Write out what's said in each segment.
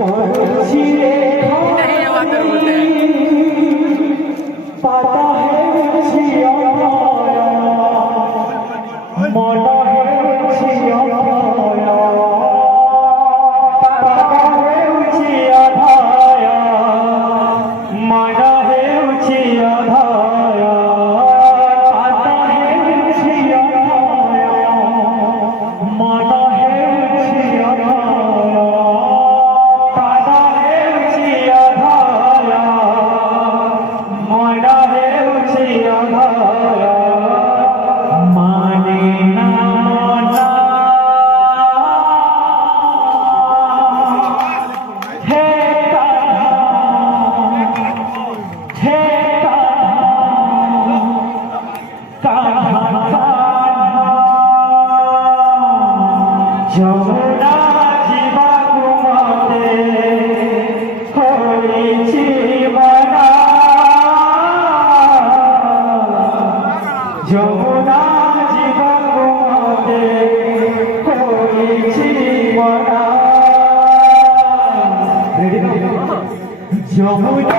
नहीं वाटर बोलते हैं। पाता है छिया माना है छिया पाता है छिया धाया माना है छिया धाया पाता है छिया धाया माना है छिया धाया पाता है छिया धाया माना है छिया धाया माने ना माना हे যমুনা জীবা কুমাতে হয়েছি মনা যমুনা জীবা কুমাতে হয়েছি মনা যমুনা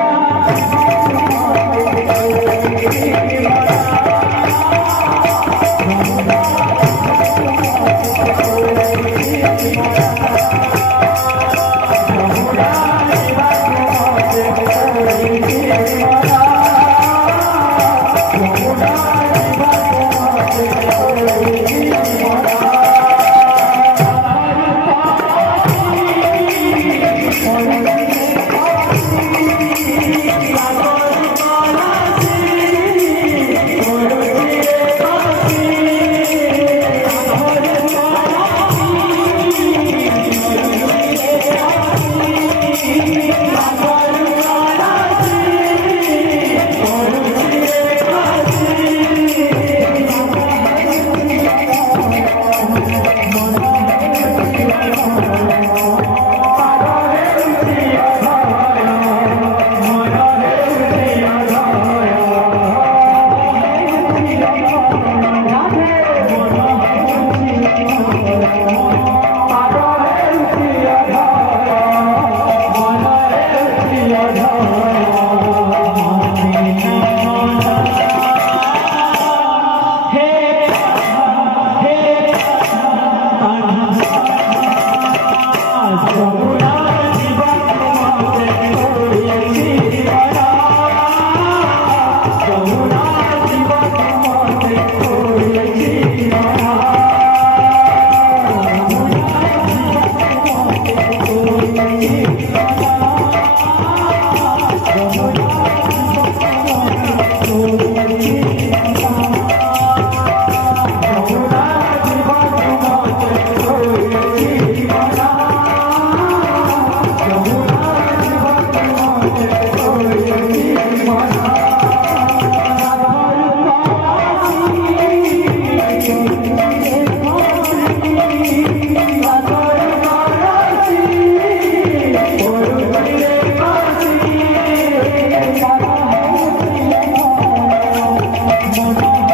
Mona